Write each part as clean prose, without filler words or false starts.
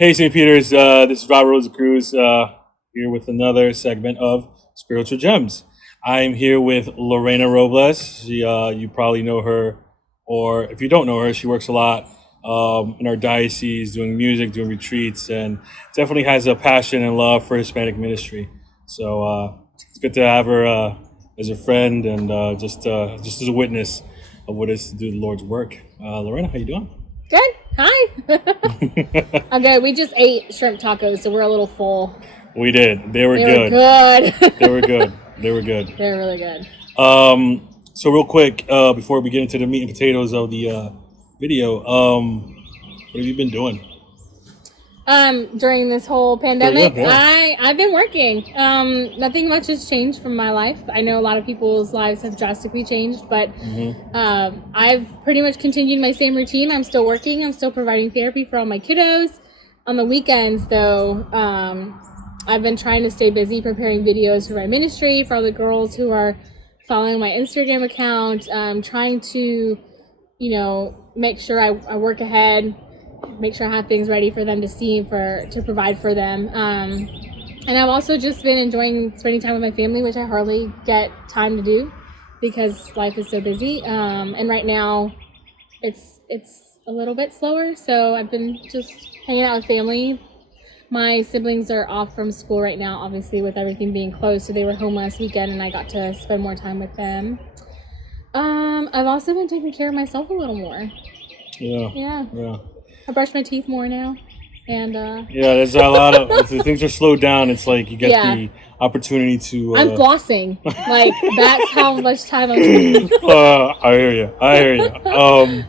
Hey, St. Peter's. This is Robert Rosacruz here with another segment of Spiritual Gems. I'm here with Lorena Robles. You probably know her, or if you don't know her, she works a lot in our diocese doing music, doing retreats, and definitely has a passion and love for Hispanic ministry. So it's good to have her as a friend and just as a witness of what it is to do the Lord's work. Lorena, how you doing? Good. Hi. I'm good. We just ate shrimp tacos, so we're a little full. We did. They were good. They were good. They were good. They're really good. So real quick, before we get into the meat and potatoes of the video, what have you been doing? During this whole pandemic, Yeah. I've been working. Nothing much has changed from my life. I know a lot of people's lives have drastically changed, but I've pretty much continued my same routine. I'm still working. I'm still providing therapy for all my kiddos. On the weekends, though, I've been trying to stay busy preparing videos for my ministry, for all the girls who are following my Instagram account, trying to, make sure I work ahead, make sure I have things ready for them to see, to provide for them. And I've also just been enjoying spending time with my family, which I hardly get time to do because life is so busy. And right now it's a little bit slower. So I've been just hanging out with family. My siblings are off from school right now, obviously with everything being closed. So they were home last weekend and I got to spend more time with them. I've also been taking care of myself a little more. Yeah. I brush my teeth more now, and there's a lot of things are slowed down. It's like you get the opportunity to. I'm flossing, like that's how much time I'm taking. I hear you.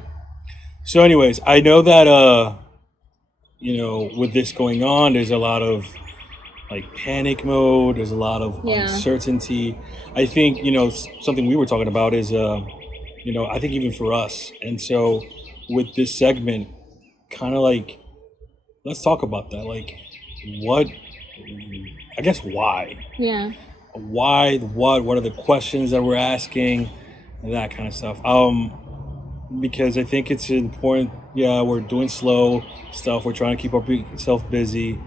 So, anyways, I know that with this going on, there's a lot of like panic mode. There's a lot of uncertainty. I think something we were talking about is I think even for us, and so with this segment. Kind of like, let's talk about that. Like, why? Yeah. Why? What are the questions that we're asking? And that kind of stuff. Because I think it's important. Yeah, we're doing slow stuff. We're trying to keep ourselves busy,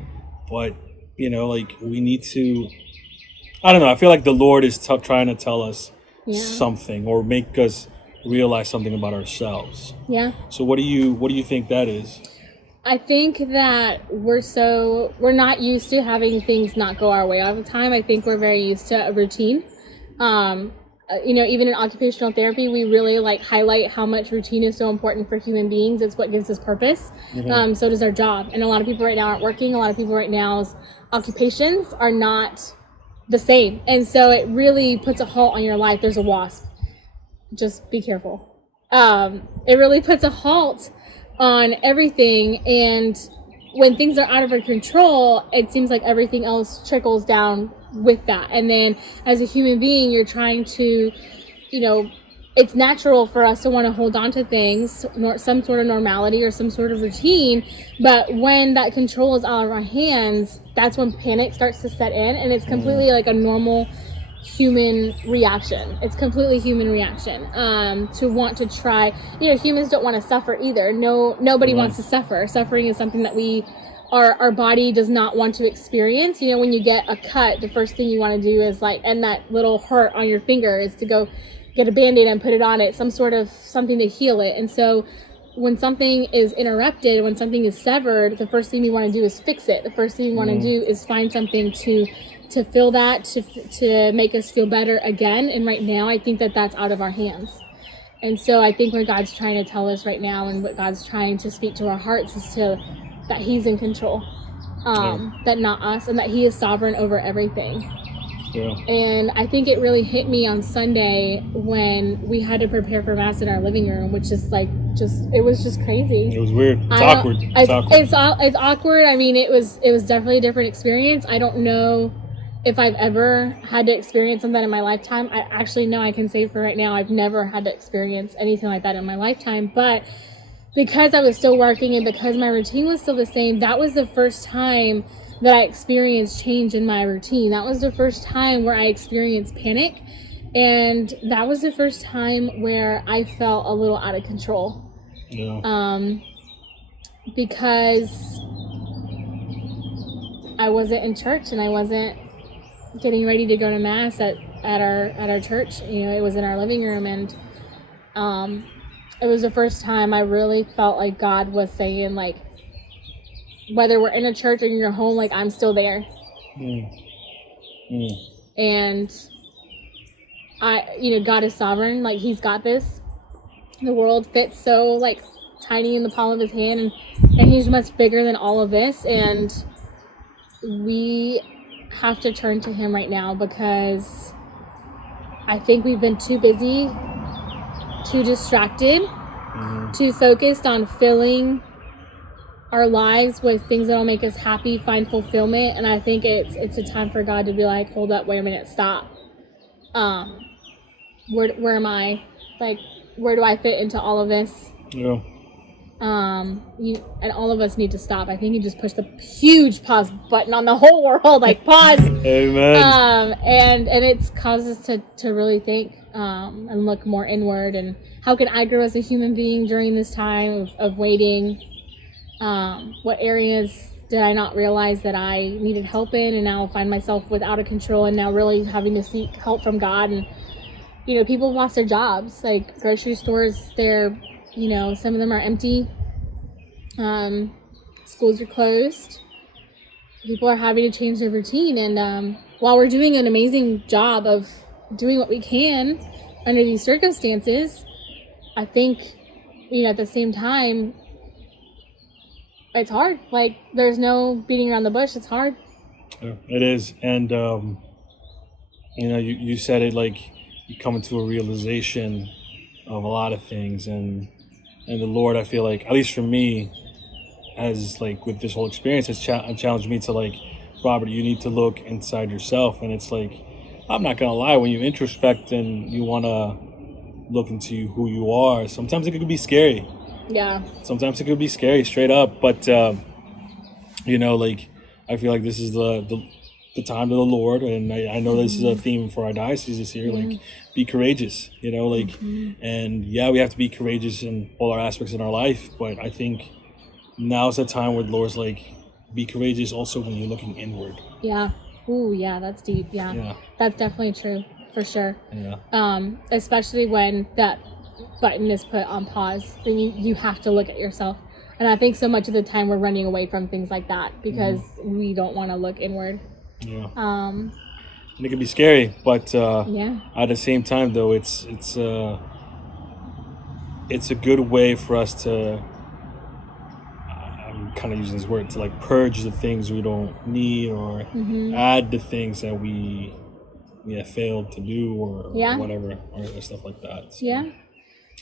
but we need to. I don't know. I feel like the Lord is trying to tell us something or make us realize something about ourselves. Yeah. So what do you think that is? I think that we're not used to having things not go our way all the time. I think we're very used to a routine. Even in occupational therapy, we really highlight how much routine is so important for human beings. It's what gives us purpose. So does our job. And a lot of people right now aren't working. A lot of people right now's occupations are not the same. And so it really puts a halt on your life. There's a wasp. Just be careful. It really puts a halt on everything, and when things are out of our control, it seems like everything else trickles down with that. And then as a human being, you're trying to, it's natural for us to want to hold on to things, some sort of normality or some sort of routine, but when that control is out of our hands, that's when panic starts to set in, and it's completely like a normal human reaction. It's completely human reaction to want to try. Humans don't want to suffer either. Nobody wants to suffer. Suffering is something that our body does not want to experience. When you get a cut, the first thing you want to do is and that little hurt on your finger is to go get a Band-Aid and put it on it, something to heal it. And so when something is interrupted, when something is severed, the first thing we want to do is fix it. The first thing we want to do is find something to fill that, to make us feel better again. And right now, I think that that's out of our hands. And so I think what God's trying to tell us right now, and what God's trying to speak to our hearts, is that He's in control, that not us, and that He is sovereign over everything. Yeah. And I think it really hit me on Sunday when we had to prepare for Mass in our living room, which is it was just crazy. It was weird. It's awkward. It's awkward. I mean, it was definitely a different experience. I don't know if I've ever had to experience something in my lifetime. I actually know I can say for right now, I've never had to experience anything like that in my lifetime. But because I was still working and because my routine was still the same, that was the first time that I experienced change in my routine. That was the first time where I experienced panic. And that was the first time where I felt a little out of control. Yeah. Because I wasn't in church and I wasn't getting ready to go to mass at our church. It was in our living room, and it was the first time I really felt like God was saying, like, whether we're in a church or in your home, like, I'm still there. And God is sovereign. Like, he's got this. The world fits so, like, tiny in the palm of his hand, and he's much bigger than all of this, and we have to turn to him right now, because I think we've been too busy, too distracted, too focused on filling our lives with things that'll make us happy, find fulfillment. And I think it's a time for God to be like, hold up, wait a minute, stop. Where am I? Like, where do I fit into all of this? Yeah. And all of us need to stop. I think you just pushed a huge pause button on the whole world, like, pause. Amen. And it's caused us to really think, and look more inward, and how can I grow as a human being during this time of waiting? What areas did I not realize that I needed help in, and now find myself out of control, and now really having to seek help from God. And people have lost their jobs, like grocery stores, they're some of them are empty. Schools are closed. People are having to change their routine. And while we're doing an amazing job of doing what we can under these circumstances, I think, at the same time, it's hard. Like, there's no beating around the bush. It's hard. Yeah, it is. And, you said it, like, you come into a realization of a lot of things, and the Lord, I feel like, at least for me, as, like, with this whole experience, has challenged me to, like, Robert, you need to look inside yourself. And it's like, I'm not gonna lie, when you introspect and you want to look into who you are, sometimes it could be scary. Yeah. Sometimes it could be scary, straight up. But like, I feel like this is the time of the Lord, and I know this is a theme for our diocese this year. Like, be courageous, and yeah, we have to be courageous in all our aspects in our life, but I think now's the time where the Lord's like, be courageous also when you're looking inward. Yeah. Ooh, yeah, that's deep. Yeah. That's definitely true, for sure. Yeah. Especially when that button is put on pause, then you have to look at yourself. And I think so much of the time we're running away from things like that because we don't want to look inward. Yeah. And it can be scary, but yeah. At the same time, though, it's a good way for us to, I'm kind of using this word, to like purge the things we don't need, or add the things that we have failed to do, or whatever, or stuff like that. So. Yeah.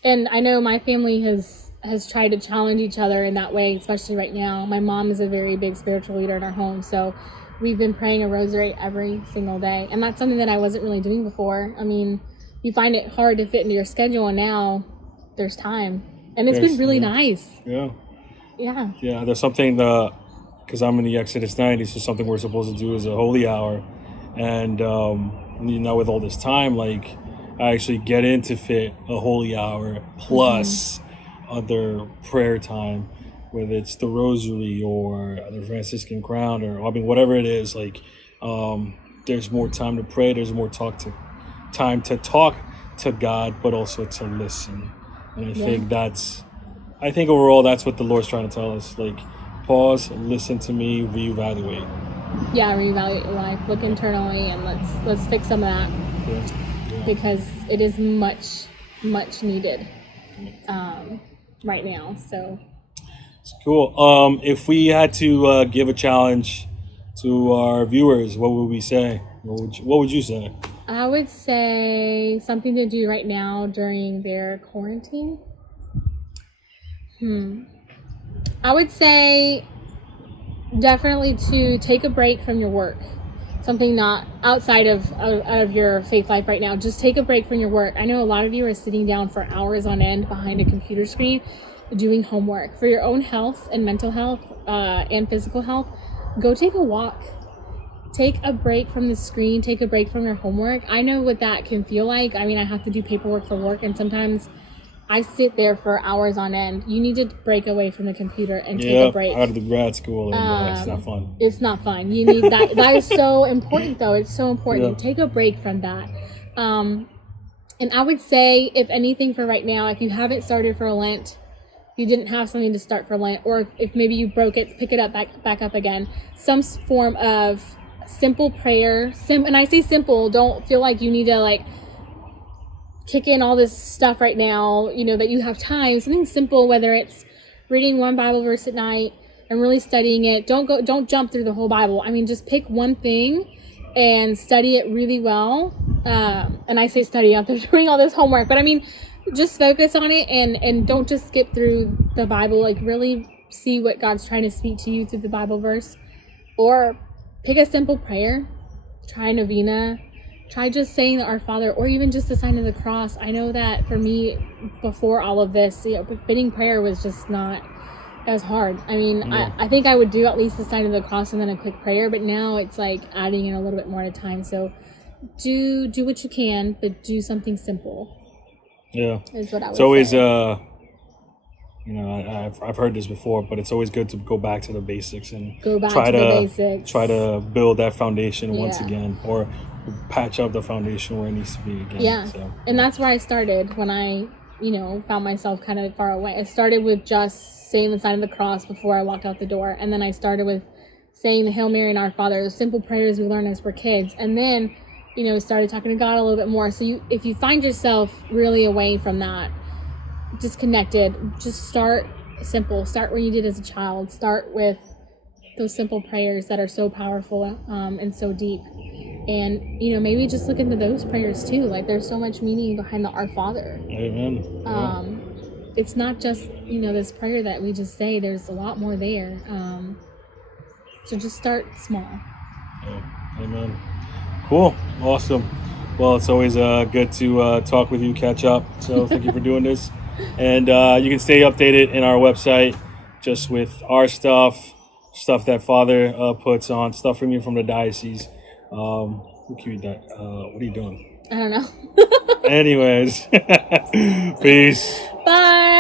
And I know my family has tried to challenge each other in that way, especially right now. My mom is a very big spiritual leader in our home, so we've been praying a rosary every single day. And that's something that I wasn't really doing before. I mean, you find it hard to fit into your schedule, and now there's time. And it's been really nice. Yeah. Yeah. Yeah, there's something, because I'm in the Exodus 90, so something we're supposed to do is a holy hour. And, with all this time, like, I actually get in to fit a holy hour plus other prayer time, whether it's the rosary or the Franciscan crown, or whatever it is. Like, there's more time to pray. There's more time to talk to God, but also to listen. And I think overall that's what the Lord's trying to tell us. Like, pause, listen to me, reevaluate. Yeah, reevaluate your life. Look internally, and let's fix some of that. Yeah. Because it is much, much needed right now. So it's cool. If we had to give a challenge to our viewers, what would we say? What would you say? I would say something to do right now during their quarantine. I would say definitely to take a break from your work. Something not outside of your faith life right now. Just take a break from your work. I know a lot of you are sitting down for hours on end behind a computer screen doing homework. For your own health and mental health and physical health, go take a walk. Take a break from the screen. Take a break from your homework. I know what that can feel like. I mean, I have to do paperwork for work, and sometimes I sit there for hours on end. You need to break away from the computer and take a break. Out of the grad school, and it's not fun. It's not fun. You need that. That is so important, though. It's so important. Yeah. Take a break from that. And I would say, if anything, for right now, if you haven't started for Lent, you didn't have something to start for Lent, or if maybe you broke it, pick it up back up again. Some form of simple prayer. And I say simple. Don't feel like you need to like kick in all this stuff right now, that you have time. Something simple, whether it's reading one Bible verse at night and really studying it. Don't jump through the whole Bible. I mean, just pick one thing and study it really well. And I say study after doing all this homework, but I mean, just focus on it and don't just skip through the Bible. Like, really see what God's trying to speak to you through the Bible verse, or pick a simple prayer. Try a novena. Try just saying the Our Father, or even just the sign of the cross. I know that for me, before all of this, fitting prayer was just not as hard. I mean, I think I would do at least the sign of the cross and then a quick prayer, but now it's like adding in a little bit more at a time. So do what you can, but do something simple. Yeah. Is what I would It's always, say. I've heard this before, but it's always good to go back to the basics and Go back to the basics. Try to build that foundation once Yeah. again, or patch up the foundation where it needs to be again. Yeah. So. And that's where I started when I, found myself kind of far away. I started with just saying the sign of the cross before I walked out the door. And then I started with saying the Hail Mary and Our Father, those simple prayers we learned as we're kids. And then, started talking to God a little bit more. So if you find yourself really away from that, disconnected, just start simple. Start where you did as a child. Start with those simple prayers that are so powerful and so deep. And, maybe just look into those prayers too. Like, there's so much meaning behind the Our Father. Amen. It's not just, this prayer that we just say. There's a lot more there. So just start small. Yeah. Amen. Cool. Awesome. Well, it's always good to talk with you, catch up. So thank you for doing this. And you can stay updated in our website just with our stuff that Father puts on, stuff from you from the diocese. What are you doing? I don't know. Anyways, peace. Bye.